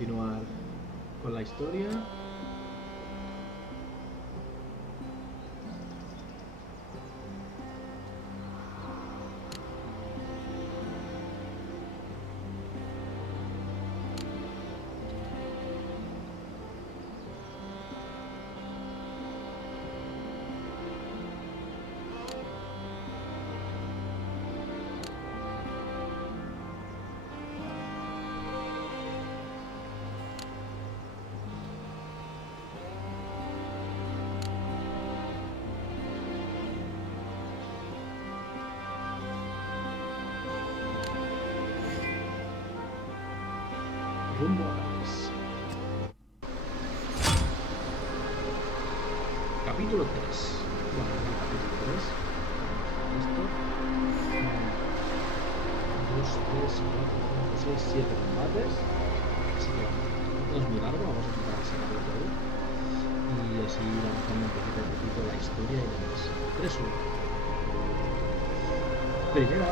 continuar con la historia. Rumbo a París. Capítulo 3. Bueno, el capítulo 3. Esto. 2, 3, 4, 5, 6, 7 combates. Así que no es muy largo, vamos a intentar sacarlo todo. Y así ir avanzando un poquito la historia y demás. 3-1. Primera.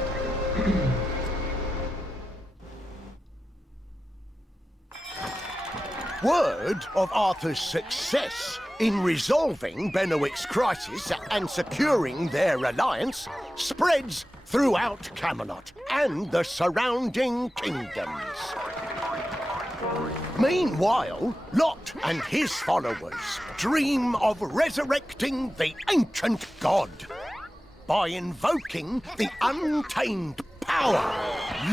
Word of Arthur's success in resolving Benwick's crisis and securing their alliance spreads throughout Camelot and the surrounding kingdoms. Meanwhile, Lot and his followers dream of resurrecting the ancient god by invoking the untamed power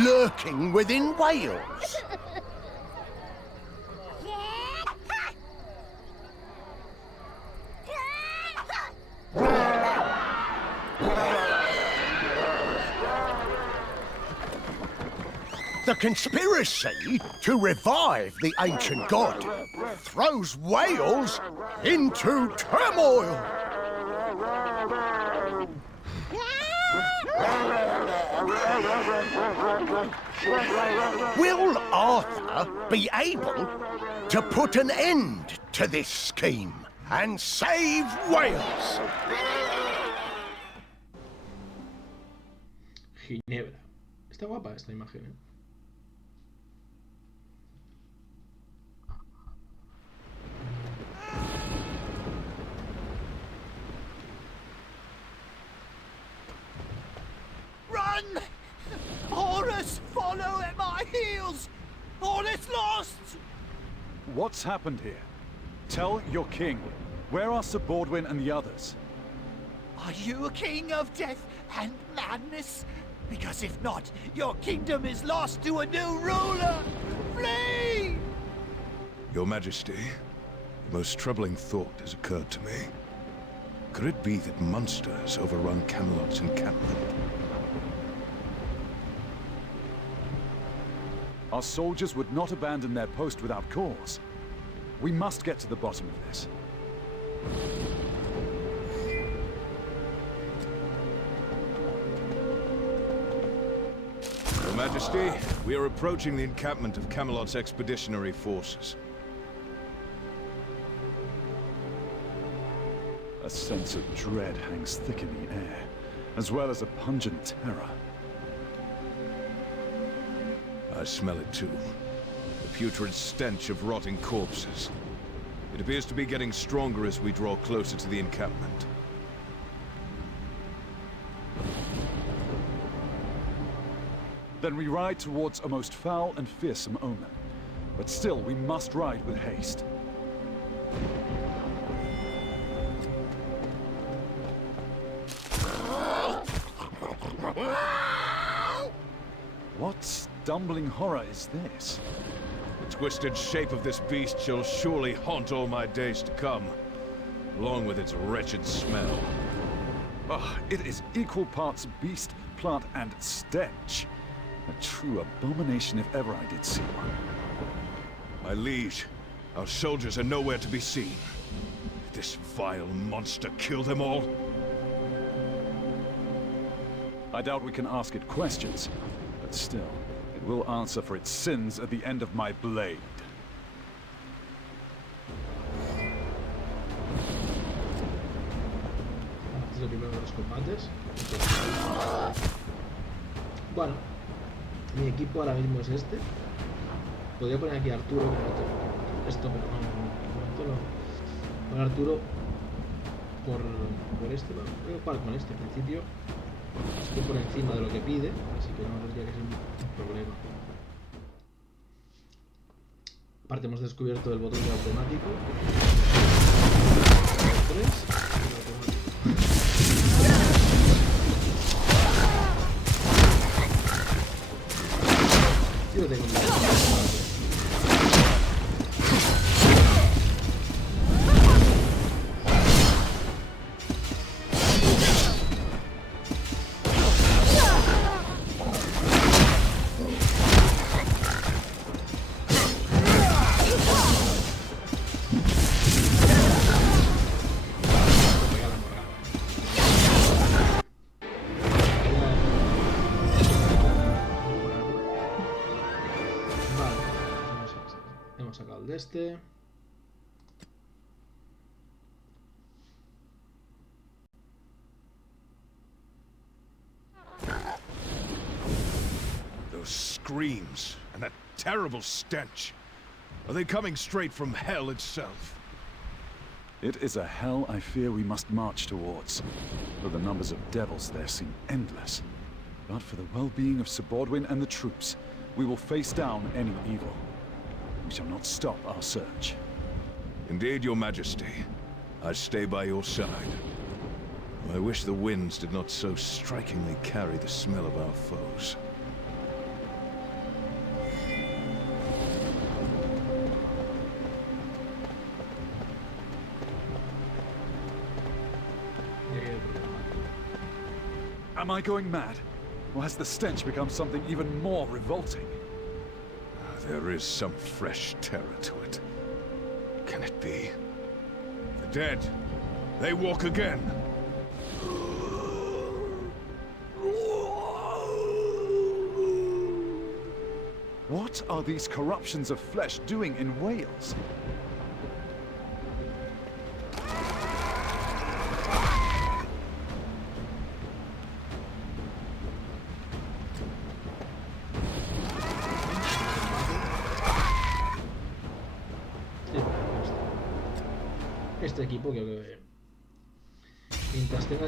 lurking within Wales. The conspiracy to revive the ancient god throws Wales into turmoil. Will Arthur be able to put an end to this scheme and save Wales? Ginebra. Está guapa esta imagen, ¿eh? Run! Horus, follow at my heels! All is lost! What's happened here? Tell your king. Where are Sir Baldwin and the others? Are you a king of death and madness? Because if not, your kingdom is lost to a new ruler! Flee! Your Majesty, the most troubling thought has occurred to me. Could it be that monsters overrun Camelot's encampment? Our soldiers would not abandon their post without cause. We must get to the bottom of this. Your Majesty, we are approaching the encampment of Camelot's expeditionary forces. A sense of dread hangs thick in the air, as well as a pungent terror. I smell it too. The putrid stench of rotting corpses. It appears to be getting stronger as we draw closer to the encampment. Then we ride towards a most foul and fearsome omen. But still, we must ride with haste. What stumbling horror is this? The twisted shape of this beast shall surely haunt all my days to come, along with its wretched smell. Ah, it is equal parts beast, plant, and stench. A true abomination if ever I did see one. My liege, our soldiers are nowhere to be seen. Did this vile monster kill them all? I doubt we can ask it questions, but still, it will answer for its sins at the end of my blade. Antes de primero de los combates. Bueno, mi equipo ahora mismo es este. Podría poner aquí a Arturo, esto, pero no, de momento no. Con Arturo por este, voy a jugar con este. En principio estoy por encima de lo que pide, así que no tendría que ser un problema. Aparte hemos descubierto el botón de automático. 3 y el automático. Yo lo tengo en la... Este. Those screams and that terrible stench. Are they coming straight from hell itself? It is a hell I fear we must march towards, though the numbers of devils there seem endless. But for the well-being of Sir Baldwin and the troops, we will face down any evil. We shall not stop our search. Indeed, Your Majesty. I stay by your side. I wish the winds did not so strikingly carry the smell of our foes. Am I going mad? Or has the stench become something even more revolting? There is some fresh terror to it. Can it be? The dead, they walk again. What are these corruptions of flesh doing in Wales? Este equipo creo que mientras tenga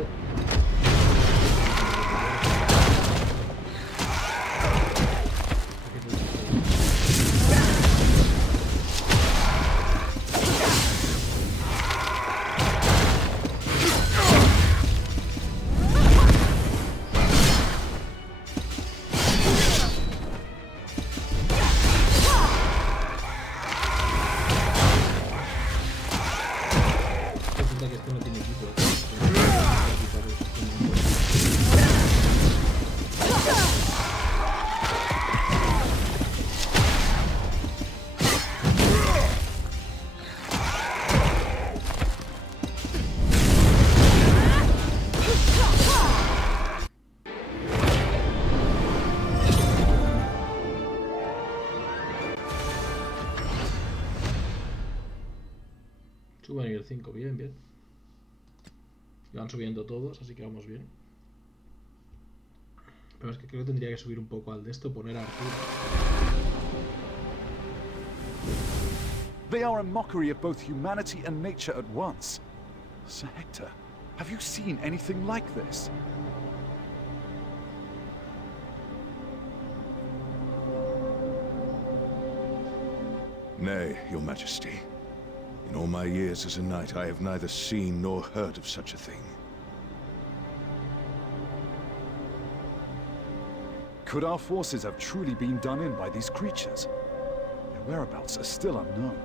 suba a nivel 5, bien, bien. Y van subiendo todos, así que vamos bien. Pero es que creo que tendría que subir un poco al de esto, poner a Arturo. They are a mockery of both humanity and nature at once. Sir Hector, have you seen anything like this? Nay, Your Majesty. In all my years as a knight, I have neither seen nor heard of such a thing. Could our forces have truly been done in by these creatures? Their whereabouts are still unknown.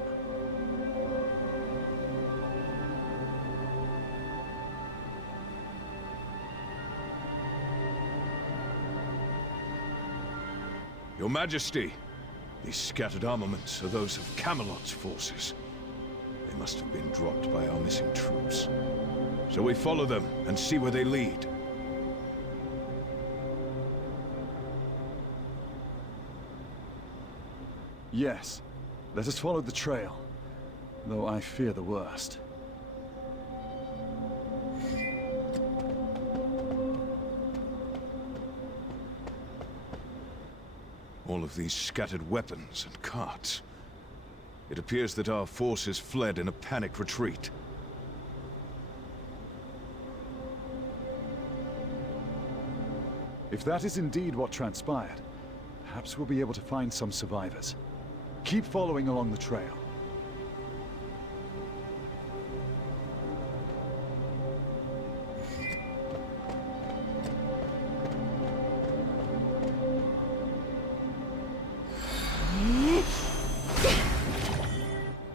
Your Majesty, these scattered armaments are those of Camelot's forces. They must have been dropped by our missing troops. So we follow them and see where they lead. Yes, let us follow the trail, though I fear the worst. all of these scattered weapons and carts. It appears that our forces fled in a panicked retreat. If that is indeed what transpired, perhaps we'll be able to find some survivors. Keep following along the trail.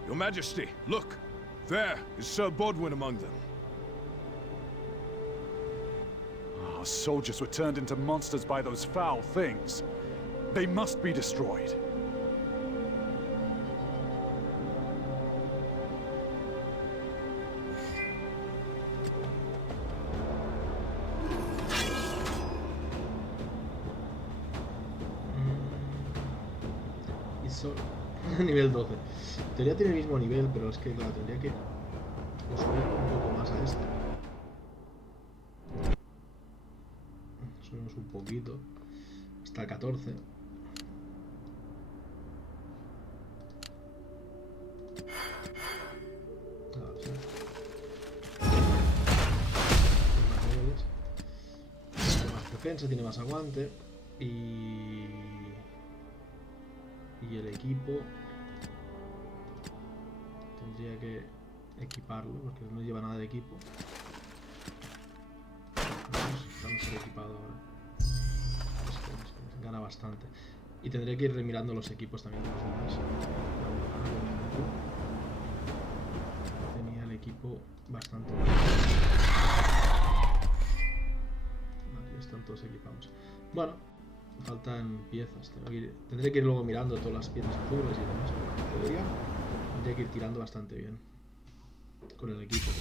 Your Majesty, look! There is Sir Bodwin among them. Our soldiers were turned into monsters by those foul things. They must be destroyed. Y solo nivel 12. Teoría tiene el mismo nivel, pero es que claro, tendría que subir un poco más a este. Subimos un poquito hasta el 14. Tiene más defensa, tiene más aguante y el equipo tendría que equiparlo porque no lleva nada de equipo. Está mejor equipado ahora. Gana bastante. Y tendré que ir remirando los equipos también de los demás. Tenía el equipo bastante bueno. Aquí están todos equipados. Bueno, faltan piezas. Tendré que ir luego mirando todas las piezas azules y demás. Pero tendría que ir tirando bastante bien con el equipo.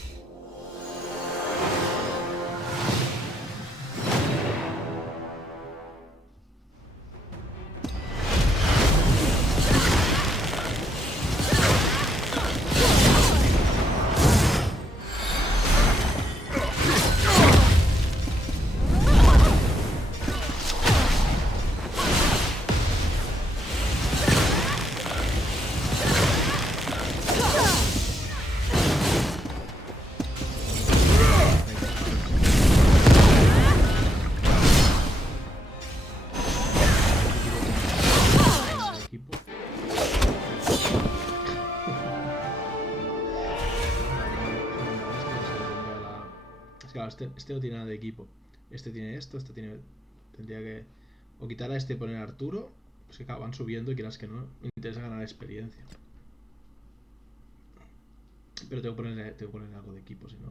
Este no tiene nada de equipo. Este tiene esto, este tiene... Tendría que... O quitar a este y poner a Arturo. Pues que van subiendo y quieras que no. Me interesa ganar experiencia. Pero tengo que poner algo de equipo, si no...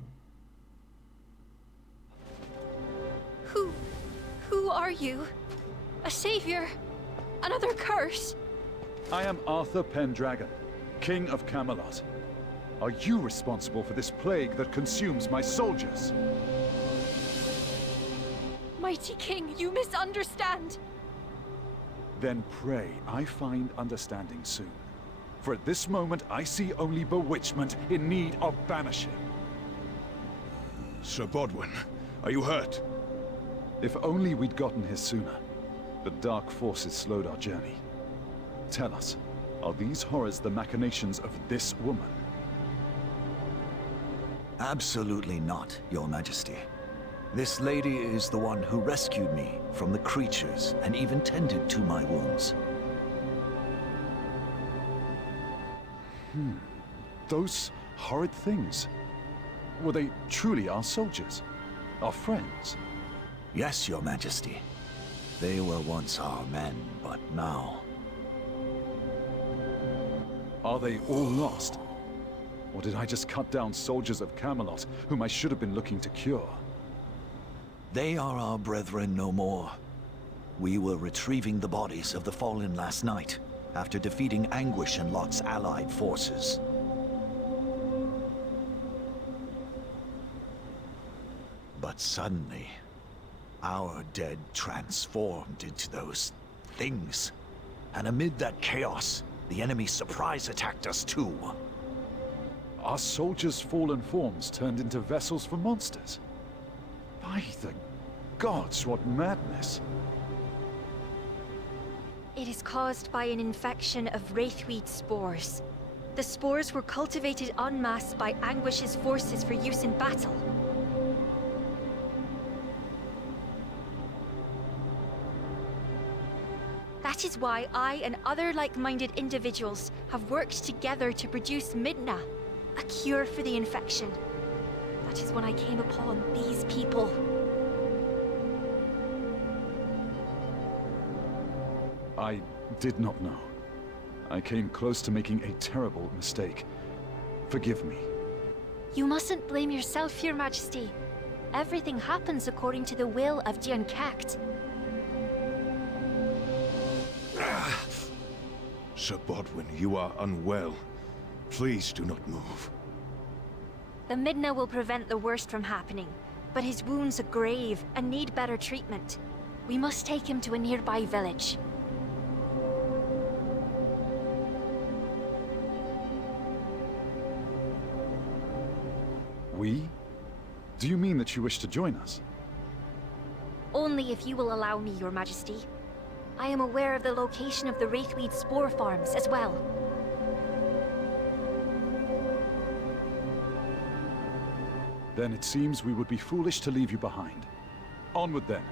Who are you? A savior? Another curse? I am Arthur Pendragon, King of Camelot. Are you responsible for this plague that consumes my soldiers? Mighty King, you misunderstand! Then pray I find understanding soon. For at this moment I see only bewitchment in need of banishing. Sir Bodwin, are you hurt? If only we'd gotten here sooner. The dark forces slowed our journey. Tell us, are these horrors the machinations of this woman? Absolutely not, Your Majesty. This lady is the one who rescued me from the creatures and even tended to my wounds. Those horrid things. Were they truly our soldiers? Our friends? Yes, Your Majesty. They were once our men, but now... Are they all lost? Or did I just cut down soldiers of Camelot, whom I should have been looking to cure? They are our brethren no more. We were retrieving the bodies of the fallen last night, after defeating Anguish and Lot's allied forces. But suddenly, our dead transformed into those things. And amid that chaos, the enemy surprise attacked us too. Our soldiers' fallen forms turned into vessels for monsters. By the gods, what madness! It is caused by an infection of wraithweed spores. The spores were cultivated en masse by Anguish's forces for use in battle. That is why I and other like-minded individuals have worked together to produce Midna, a cure for the infection. That is when I came upon these people. I did not know. I came close to making a terrible mistake. Forgive me. You mustn't blame yourself, Your Majesty. Everything happens according to the will of Dian Cacht. Sir Bodwin, you are unwell. Please do not move. The Midna will prevent the worst from happening, but his wounds are grave and need better treatment. We must take him to a nearby village. We? Do you mean that you wish to join us? Only if you will allow me, Your Majesty. I am aware of the location of the Wraithweed spore farms as well. Then it seems we would be foolish to leave you behind. Onward then,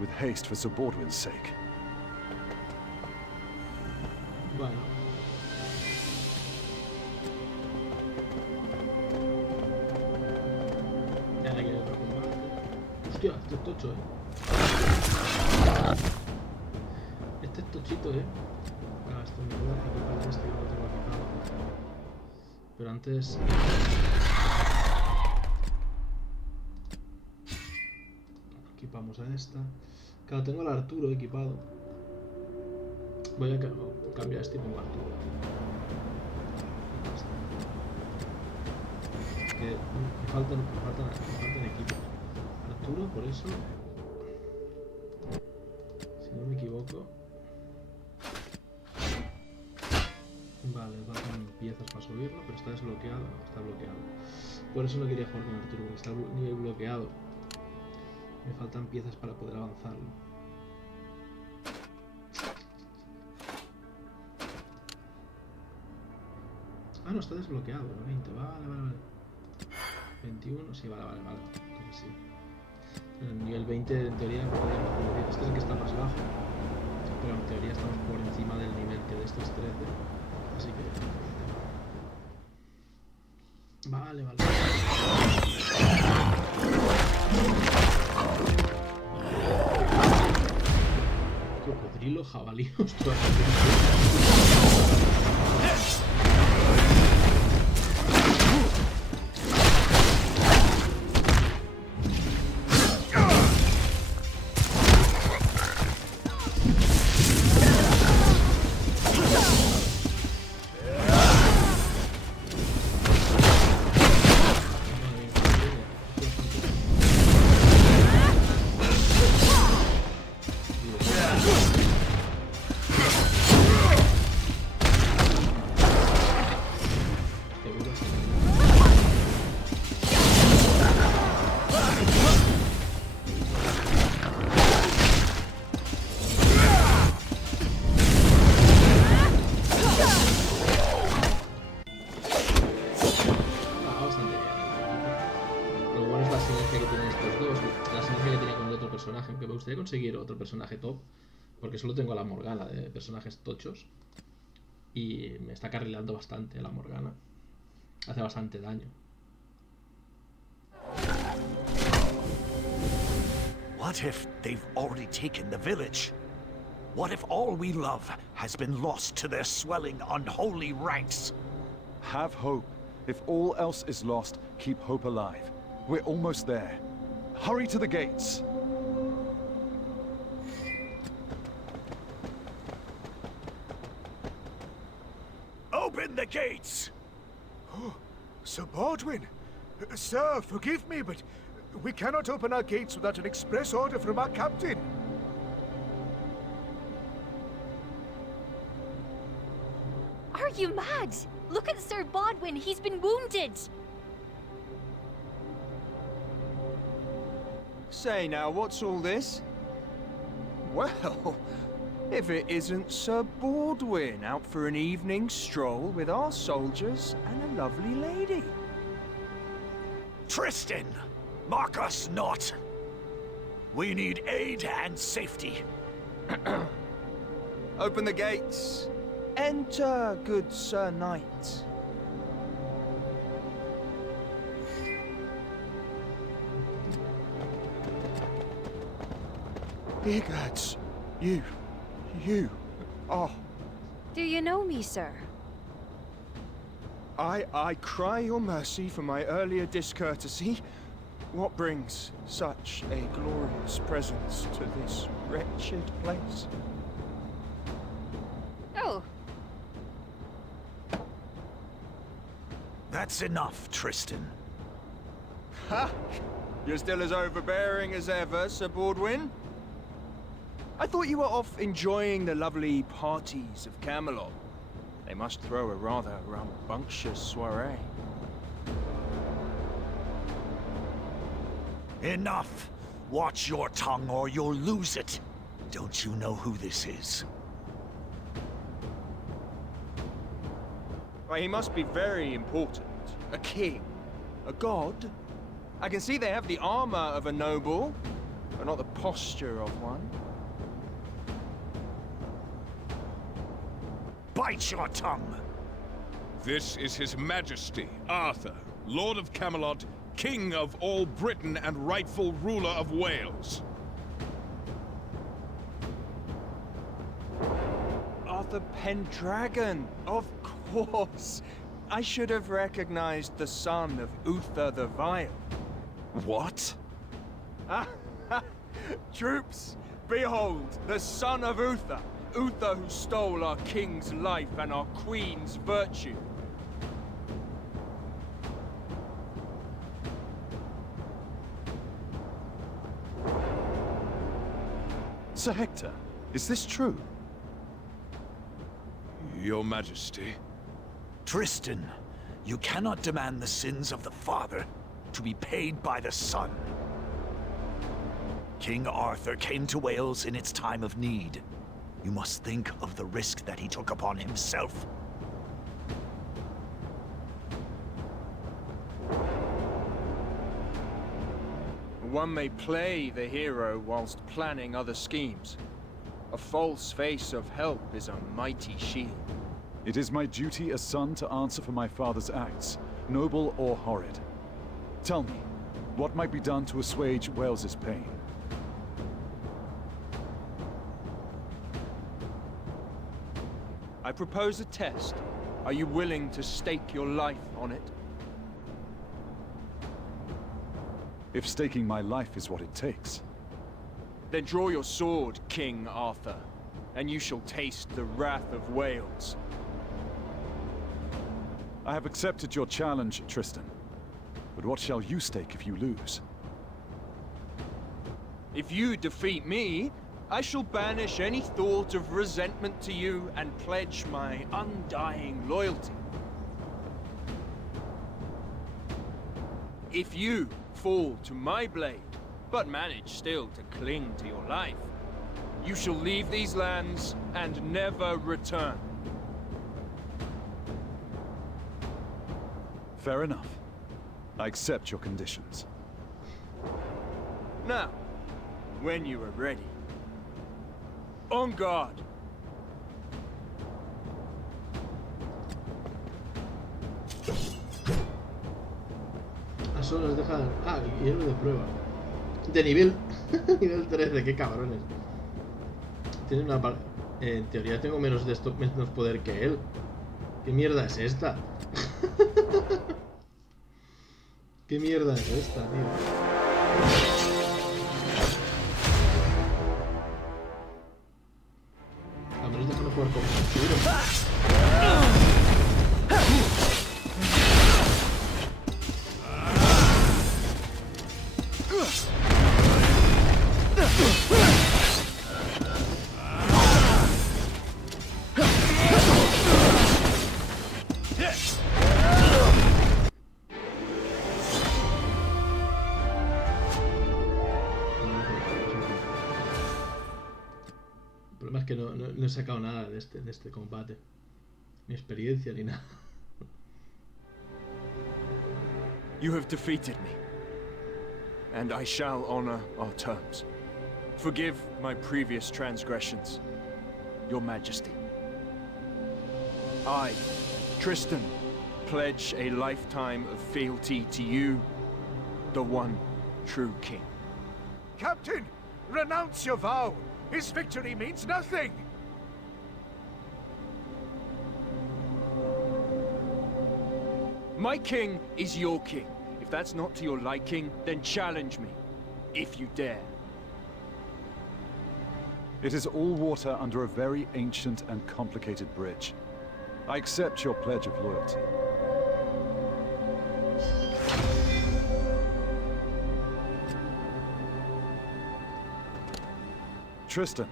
with haste for Sir Bodwin's sake. Bueno. Ya hay otro combate. Hostia, este es tocho, Este es tochito, Ah, esto me voy a equipar este que no lo tengo equipado. Pero antes... Equipamos a esta. Claro, tengo al Arturo equipado. Voy a cambiar este y pongo Arturo. Es que me faltan equipos. Arturo, por eso. Si no me equivoco. Vale, faltan piezas para subirlo, pero está desbloqueado. No, está bloqueado. Por eso no quería jugar con Arturo, porque está nivel bloqueado. Me faltan piezas para poder avanzarlo. Ah, no, está desbloqueado. 20, vale. 21, sí, vale. Entonces sí. En el nivel 20, en teoría, este es el que está más bajo. Pero en teoría estamos por encima del nivel que de estos 13. Así que... Vale. Cocodrilo, jabalí, ostras. Aunque me gustaría conseguir otro personaje top, porque solo tengo a la Morgana de personajes tochos y me está carrilando bastante la Morgana, hace bastante daño. What if they've already taken the village? What if all we love has been lost to their swelling unholy ranks? Have hope. If all else is lost, keep hope alive. We're almost there. Hurry to the gates. Open the gates! Oh, Sir Bodwin! Sir, forgive me, but we cannot open our gates without an express order from our captain. Are you mad? Look at Sir Bodwin, he's been wounded! Say now, what's all this? Well, If it isn't Sir Baldwin out for an evening stroll with our soldiers and a lovely lady. Tristan, mock us not. We need aid and safety. Open the gates. Enter, good Sir Knight. Egads, you are... Do you know me, sir? I cry your mercy for my earlier discourtesy. What brings such a glorious presence to this wretched place? Oh. That's enough, Tristan. Ha! You're still as overbearing as ever, Sir Baldwin. I thought you were off enjoying the lovely parties of Camelot. They must throw a rather rambunctious soiree. Enough! Watch your tongue or you'll lose it. Don't you know who this is? Well, he must be very important. A king. A god. I can see they have the armor of a noble, but not the posture of one. Bite your tongue! This is His Majesty, Arthur, Lord of Camelot, King of all Britain and rightful ruler of Wales. Arthur Pendragon, of course. I should have recognized the son of Uther the Vile. What? Troops, behold, the son of Uther. Uther who stole our king's life and our queen's virtue. Sir Hector, is this true? Your Majesty. Tristan, you cannot demand the sins of the father to be paid by the son. King Arthur came to Wales in its time of need. You must think of the risk that he took upon himself. One may play the hero whilst planning other schemes. A false face of help is a mighty shield. It is my duty as son to answer for my father's acts, noble or horrid. Tell me, what might be done to assuage Wales's pain? I propose a test. Are you willing to stake your life on it? If staking my life is what it takes. Then draw your sword, King Arthur, and you shall taste the wrath of Wales. I have accepted your challenge, Tristan. But what shall you stake if you lose? If you defeat me, I shall banish any thought of resentment to you and pledge my undying loyalty. If you fall to my blade, but manage still to cling to your life, you shall leave these lands and never return. Fair enough. I accept your conditions. Now, when you are ready, on guard! A solo nos dejan... Ah, hielo de prueba. De nivel... nivel 13, qué cabrones. Tiene una... En teoría tengo menos poder que él. ¿Qué mierda es esta? ¿Qué mierda es esta, tío? A menos déjame jugar con Arturo. no he sacado nada de este combate. Ni experiencia, ni nada. You have defeated me, and I shall honor our terms. Forgive my previous transgressions, Your Majesty. I, Tristan, pledge a lifetime of fealty to you, the one true king. Captain, renounce your vow. His victory means nothing. My king is your king. If that's not to your liking, then challenge me, if you dare. It is all water under a very ancient and complicated bridge. I accept your pledge of loyalty. Tristan,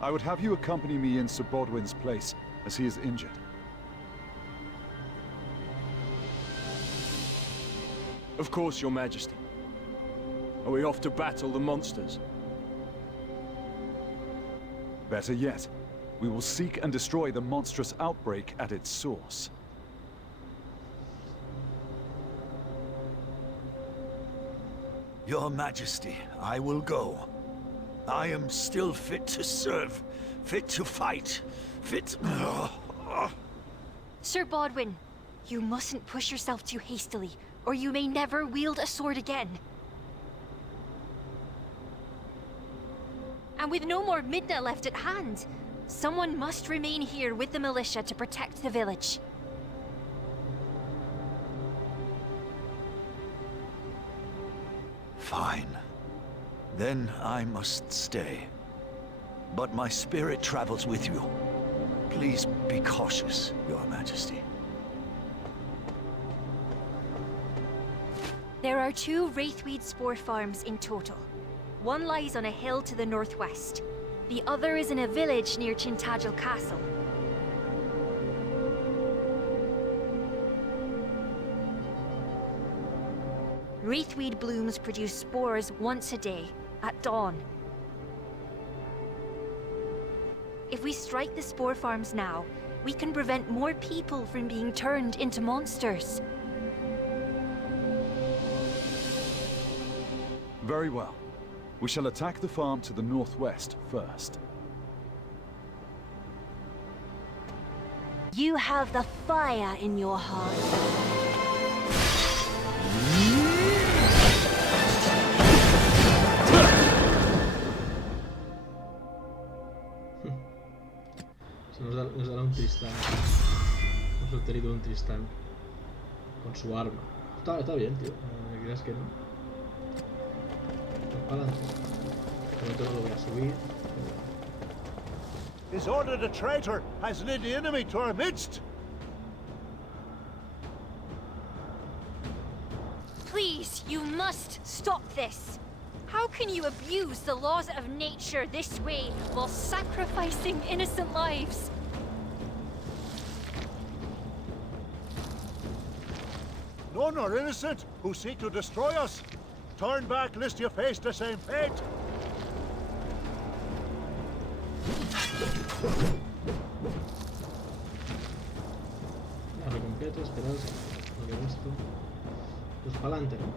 I would have you accompany me in Sir Bodwin's place, as he is injured. Of course, Your Majesty. Are we off to battle the monsters? Better yet, we will seek and destroy the monstrous outbreak at its source. Your Majesty, I will go. I am still fit to serve, fit to fight, fit... Sir Bodwin, you mustn't push yourself too hastily, or you may never wield a sword again. And with no more Midna left at hand, someone must remain here with the militia to protect the village. Fine. Then I must stay. But my spirit travels with you. Please be cautious, Your Majesty. There are 2 Wraithweed spore farms in total. One lies on a hill to the northwest. The other is in a village near Tintagel Castle. Wraithweed blooms produce spores once a day, at dawn. If we strike the spore farms now, we can prevent more people from being turned into monsters. Very well. We shall attack the farm to the northwest first. You have the fire in your heart. Nos dará un Tristán. Hemos obtenido un Tristán con su arma. Está bien, tío. ¿Crees que no? Pues para adelante. De momento no lo voy a subir. His ordered a traitor has led the enemy to our midst. Please, you must stop this. How can you abuse the laws of nature this way while sacrificing innocent lives? None are innocent who seek to destroy us. Turn back lest you face the same fate. Viaje completo, esperad. Lo que esto. Pues para adelante, ¿no?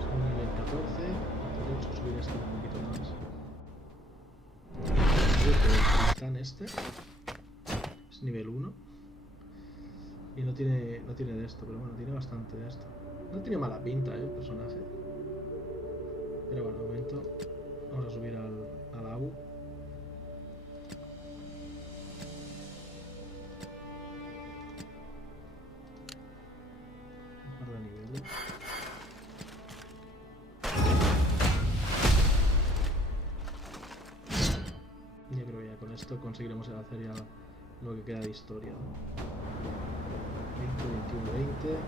Son nivel 14. Entonces subir esto un poquito más. Están este. Es nivel 1. Y no tiene de esto, pero bueno, tiene bastante de esto. No tiene mala pinta, el personaje. Pero bueno, de momento vamos a subir al Abu. Un par de niveles. Yo creo que ya con esto conseguiremos hacer ya lo que queda de historia, ¿no? 20, 21, 20.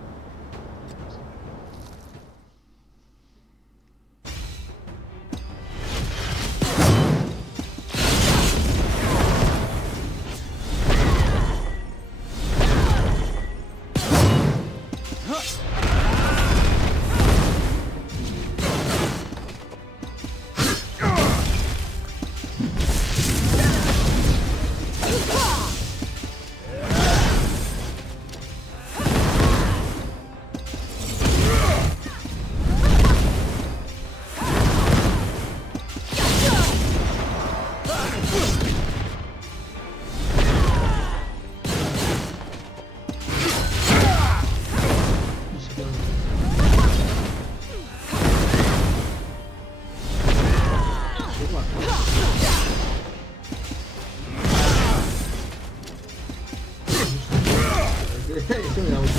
Eso me da mucha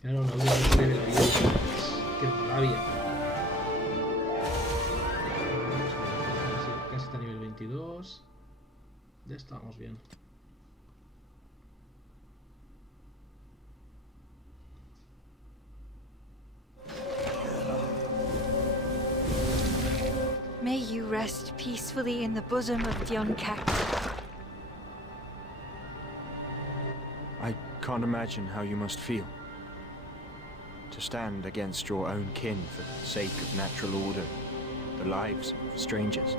claro, no había que de la vida. Qué rabia. Casi está a nivel 22. Ya estábamos bien. May you rest peacefully in the bosom of Dioncac. I can't imagine how you must feel. To stand against your own kin for the sake of natural order, the lives of strangers.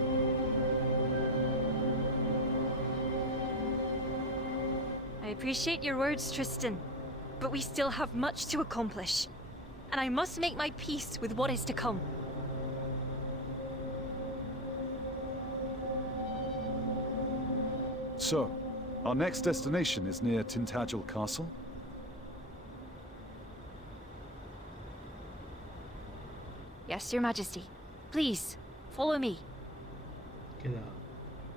I appreciate your words, Tristan, but we still have much to accomplish. And I must make my peace with what is to come. So, our next destination is near Tintagel Castle? Yes, Your Majesty. Please, follow me. Queda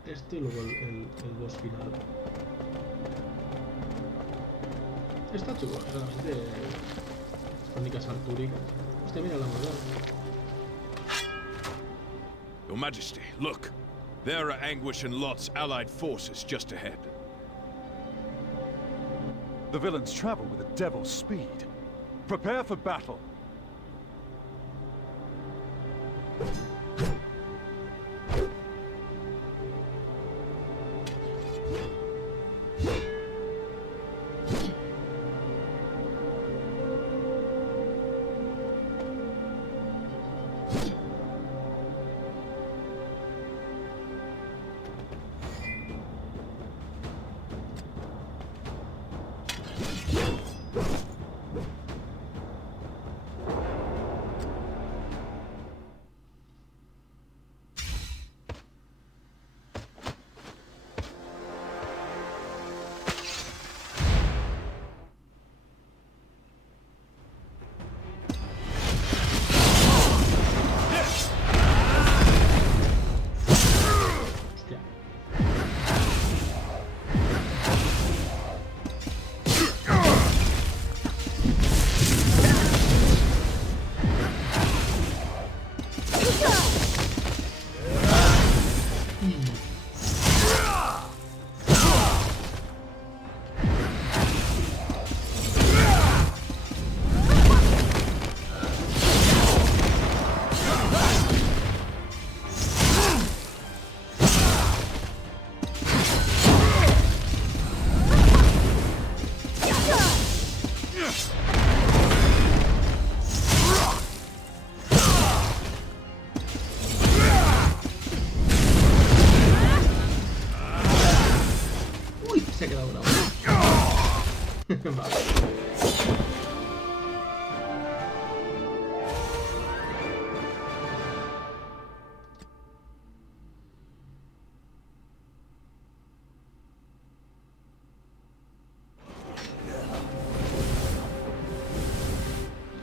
este y luego el boss final. Está chulo, realmente. Las técnicas artúricas. Hostia, mira la moral. Your Majesty, look. There are Anguish and Lot's allied forces just ahead. The villains travel with a devil's speed. Prepare for battle.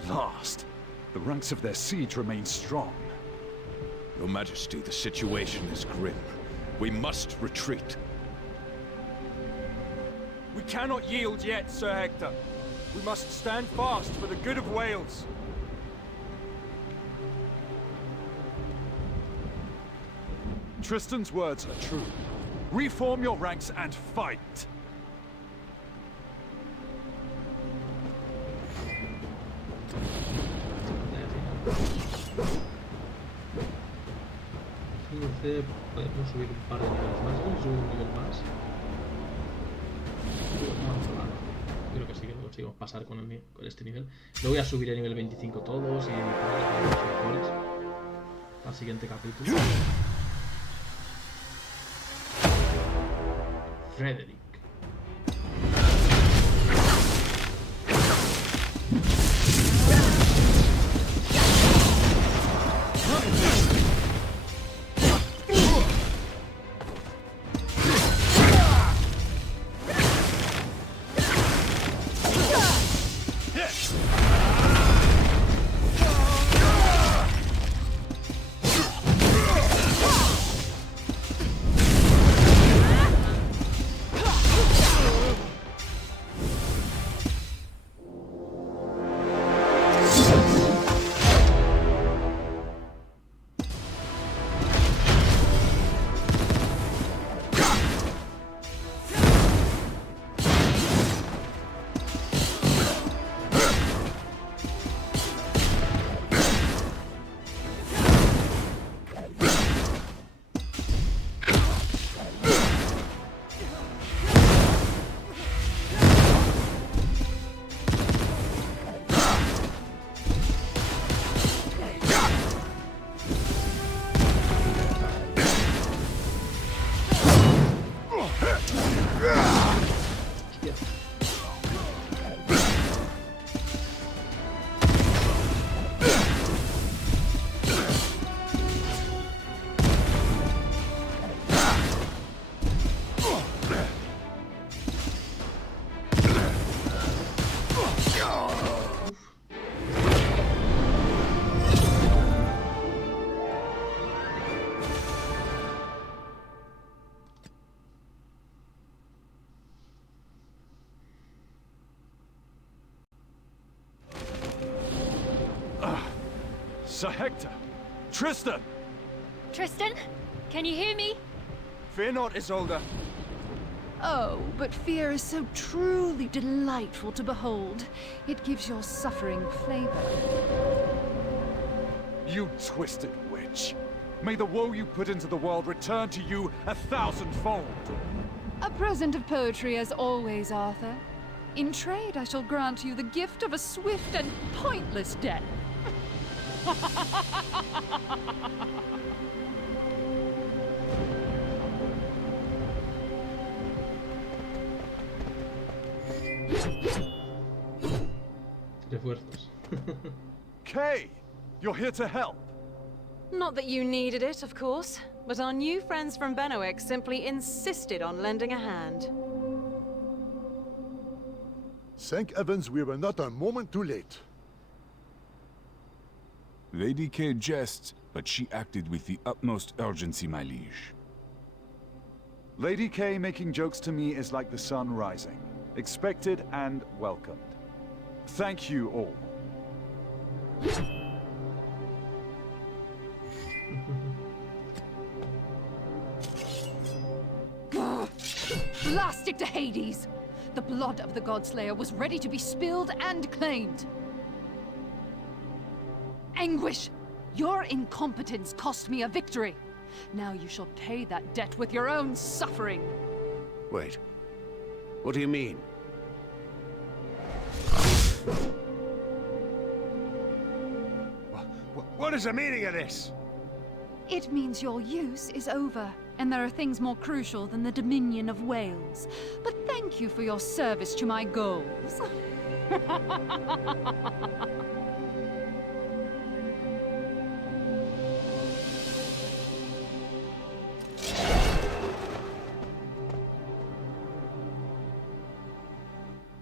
Last, the ranks of their siege remain strong. Your Majesty, the situation is grim. We must retreat. We cannot yield yet, Sir Hector. We must stand fast for the good of Wales. Tristan's words are true. Reform your ranks and fight! Podemos subir un par de niveles más. ¿Vamos a subir un nivel más? No, creo que sí que lo conseguimos pasar con este nivel. Lo voy a subir a nivel 25 todos y poner los mejores al siguiente capítulo. Frederick. Sir Hector! Tristan! Tristan, can you hear me? Fear not, Isolde. Oh, but fear is so truly delightful to behold. It gives your suffering flavor. You twisted witch! May the woe you put into the world return to you 1,000-fold! A present of poetry as always, Arthur. In trade, I shall grant you the gift of a swift and pointless death. Refuerzos. Kay! You're here to help! Not that you needed it, of course, but our new friends from Benowick simply insisted on lending a hand. Thank heavens we were not a moment too late. Lady Kay jests, but she acted with the utmost urgency, my liege. Lady Kay making jokes to me is like the sun rising. Expected and welcomed. Thank you all. Blasted to Hades! The blood of the Godslayer was ready to be spilled and claimed. Anguish! Your incompetence cost me a victory. Now you shall pay that debt with your own suffering. Wait. What do you mean? What is the meaning of this? It means your use is over, and there are things more crucial than the Dominion of Wales. But thank you for your service to my goals.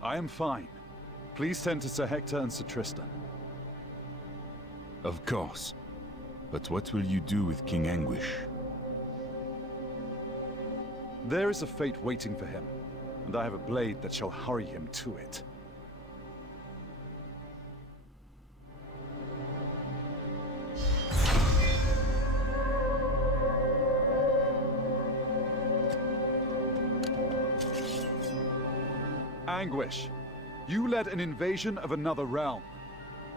I am fine. Please send to Sir Hector and Sir Tristan. Of course. But what will you do with King Anguish? There is a fate waiting for him, and I have a blade that shall hurry him to it. Anguish, you led an invasion of another realm.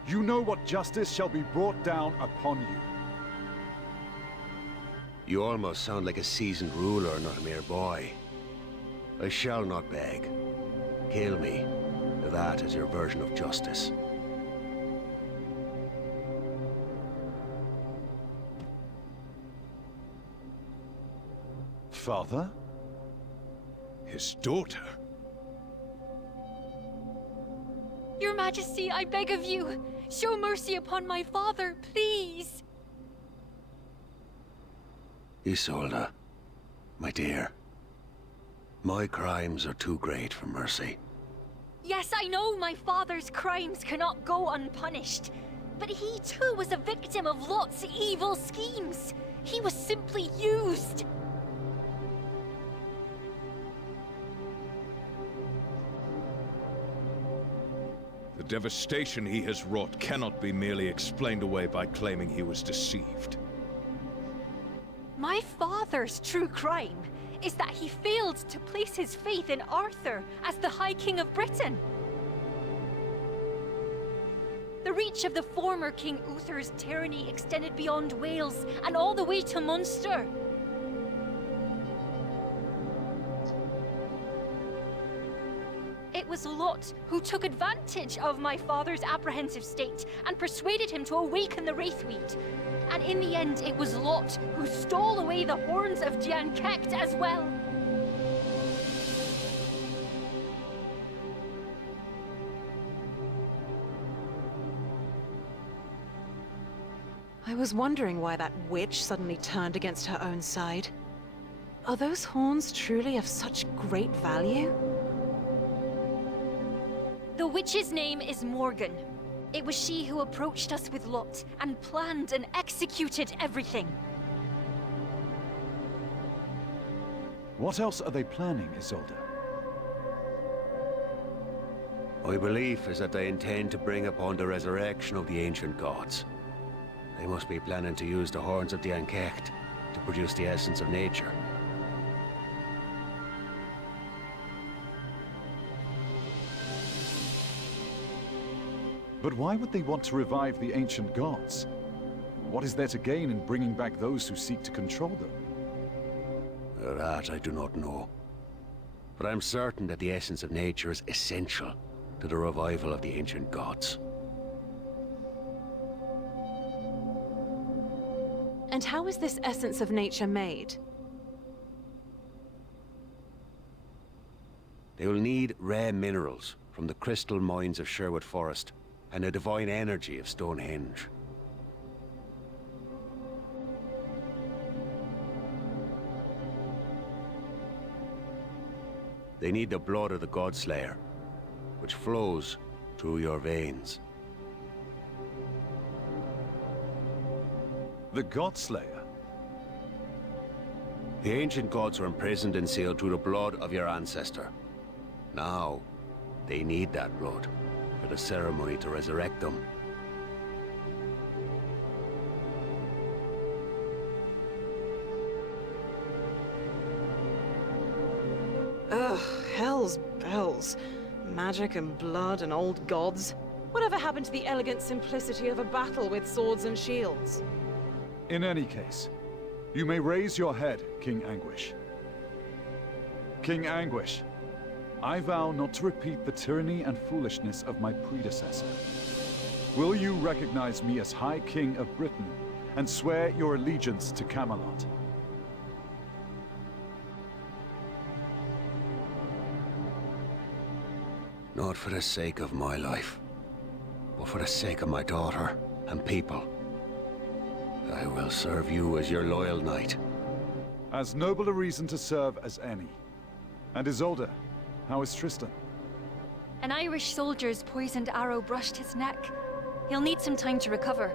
You know what justice shall be brought down upon you. You almost sound like a seasoned ruler, not a mere boy. I shall not beg. Kill me. That is your version of justice. Father? His daughter? Your Majesty, I beg of you, show mercy upon my father, please. Isolde, my dear. My crimes are too great for mercy. Yes, I know my father's crimes cannot go unpunished. But he too was a victim of Lot's evil schemes. He was simply used. The devastation he has wrought cannot be merely explained away by claiming he was deceived. My father's true crime is that he failed to place his faith in Arthur as the High King of Britain. The reach of the former King Uther's tyranny extended beyond Wales and all the way to Munster. It was Lot who took advantage of my father's apprehensive state and persuaded him to awaken the Wraithweed. And in the end, it was Lot who stole away the horns of Dian Kect as well. I was wondering why that witch suddenly turned against her own side. Are those horns truly of such great value? The witch's name is Morgan. It was she who approached us with Lot and planned and executed everything. What else are they planning, Isolde? My belief is that they intend to bring upon the resurrection of the ancient gods. They must be planning to use the horns of the Ankecht to produce the essence of nature. But why would they want to revive the ancient gods? What is there to gain in bringing back those who seek to control them? That I do not know. But I'm certain that the essence of nature is essential to the revival of the ancient gods. And how is this essence of nature made? They will need rare minerals from the crystal mines of Sherwood Forest and the divine energy of Stonehenge. They need the blood of the Godslayer, which flows through your veins. The Godslayer? The ancient gods were imprisoned and sealed through the blood of your ancestor. Now, they need that blood for the ceremony to resurrect them. Ugh, hell's bells. Magic and blood and old gods. Whatever happened to the elegant simplicity of a battle with swords and shields? In any case, you may raise your head, King Anguish. King Anguish, I vow not to repeat the tyranny and foolishness of my predecessor. Will you recognize me as High King of Britain and swear your allegiance to Camelot? Not for the sake of my life, but for the sake of my daughter and people. I will serve you as your loyal knight. As noble a reason to serve as any. And Isolde, how is Tristan? An Irish soldier's poisoned arrow brushed his neck. He'll need some time to recover.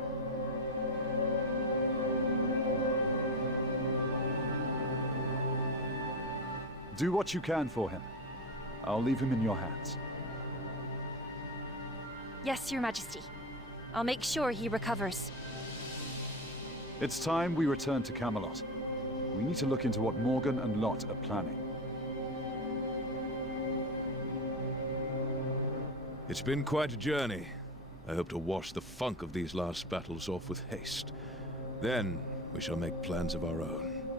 Do what you can for him. I'll leave him in your hands. Yes, Your Majesty. I'll make sure he recovers. It's time we return to Camelot. We need to look into what Morgan and Lot are planning. It's been quite a journey. I hope to wash the funk of these last battles off with haste. Then we shall make plans of our own.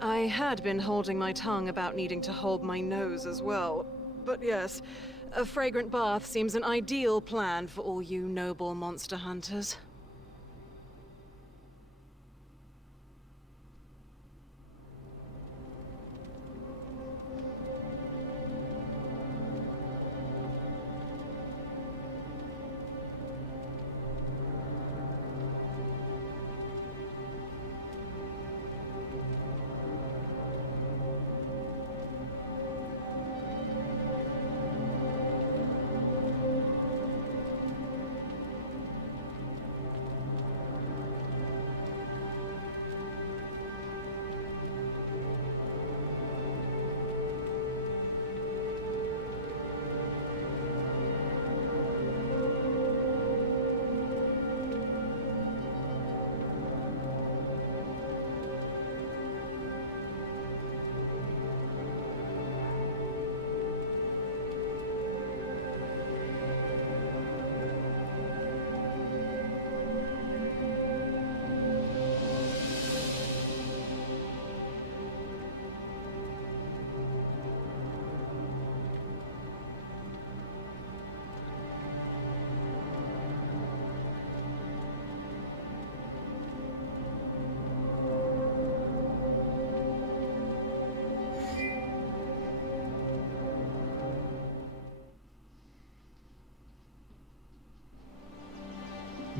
I had been holding my tongue about needing to hold my nose as well. But yes, a fragrant bath seems an ideal plan for all you noble monster hunters.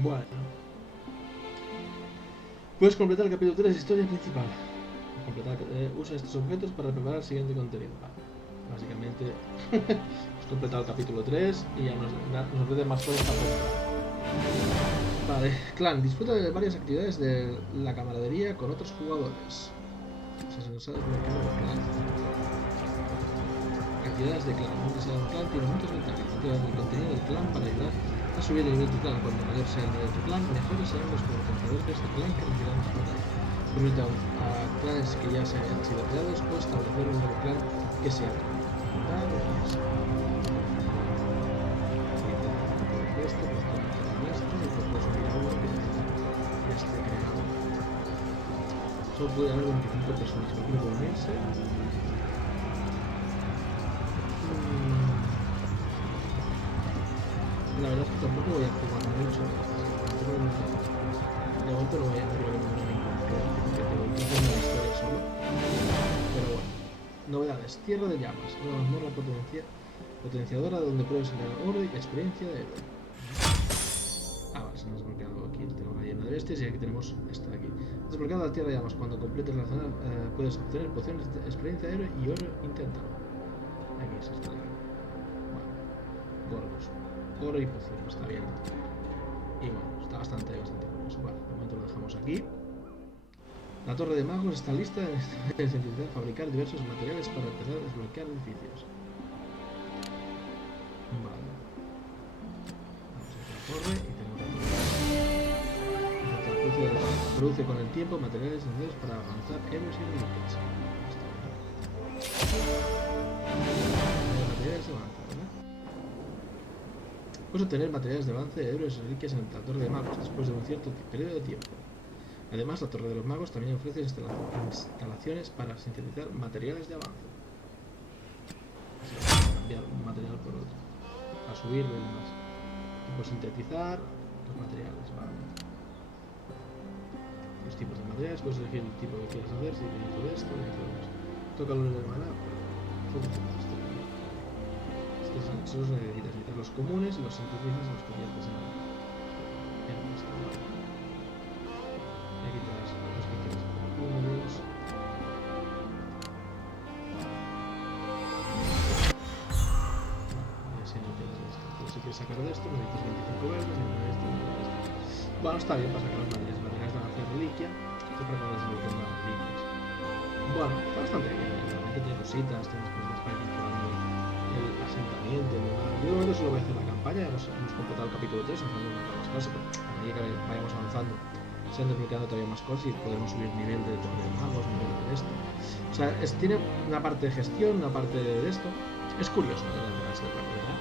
Bueno. Puedes completar el capítulo 3, historia principal. Usa estos objetos para preparar el siguiente contenido. Vale. Básicamente, hemos completado el capítulo 3 y ya nos ofrece más cosas para comprar. Vale, clan, disfruta de varias actividades de la camaradería con otros jugadores. Se nos ha desbloqueado el clan. Actividades de clan. Un deseado clan tiene muchas ventajas. Actividades del contenido del clan para ayudar a a subir el nivel de tu clan. Cuando mayor sea el nivel de tu clan, mejores serán los potenciadores de este clan que recibirán su batalla. Convierte a clanes que ya se hayan sido creados o establecer un nuevo clan que sea fundar o unirse. Esto, pues todo esto, y pues puedo subir a uno que ya esté creado. Solo puede haber 25 personas, no puede unirse. La verdad es que tampoco voy a jugar mucho. De momento no voy a hacer ningún complot, porque tengo que hacer una historia solo. Pero bueno. Novedades. Tierra de llamas. Una mazmorra potenciadora donde pruebes el oro y experiencia de héroe. Ah, vale, se nos ha desbloqueado aquí el tema llena de bestias y aquí tenemos esta de aquí. Desbloqueada la tierra de llamas. Cuando completes la zona puedes obtener pociones de experiencia de héroe y oro inténtalo. Aquí es esta de aquí. Bueno. Gorgos. Oro y poción, está bien. Y bueno, está bastante curioso. Vale, de momento lo dejamos aquí. La torre de magos está lista en intentar fabricar diversos materiales para empezar a desbloquear edificios. Vale. Vamos a la torre y tenemos la torre. Produce con el tiempo materiales necesarios para avanzar héroes y reliquias. Materiales de avance, ¿verdad? Puedes obtener materiales de avance de héroes y reliquias en la torre de magos después de un cierto periodo de tiempo. Además, la torre de los magos también ofrece instalaciones para sintetizar materiales de avance. Así que vamos a cambiar un material por otro. A subirle y demás. Tipo sintetizar los materiales, vale. Los tipos de materiales, puedes elegir el tipo que quieras hacer, si utilizo esto, utilizo esto. Toca los de maná, estos necesitas los comunes y los sintetizas y los conviertes en esto. Y aquí te das los que quieres. 1, 2. Y así no tienes esto. Entonces, si quieres sacar de esto, necesitas 25 verdes y de esto, Bueno, está bien para sacar los materiales de avance de reliquia. Esto para cuando desbloqueen las reliquias. Bueno, está bastante bien. Realmente tiene cositas, tienes cositas para ir controlando el asentamiento y demás. Yo de momento solo voy a hacer la campaña, hemos completado el capítulo 3, nos faltan más cosas, pero a medida que vayamos avanzando se han desbloqueado todavía más cosas y podemos subir nivel de torre de magos, nivel de esto. O sea, tiene una parte de gestión, una parte de esto. Es curioso, ¿verdad?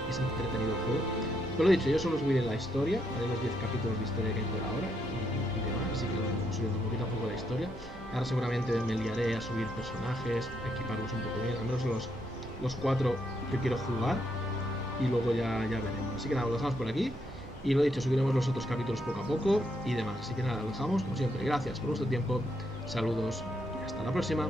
Es entretenido el juego. Pero lo he dicho, yo solo subiré la historia, haré los 10 capítulos de historia que hay por ahora y demás, así que lo vamos subiendo un poquito a poco la historia. Ahora seguramente me liaré a subir personajes, equiparlos un poco bien, al menos los 4 que quiero jugar y luego ya veremos. Así que nada, lo dejamos por aquí y lo dicho, subiremos los otros capítulos poco a poco y demás. Así que nada, lo dejamos como siempre. Gracias por vuestro tiempo, saludos y hasta la próxima.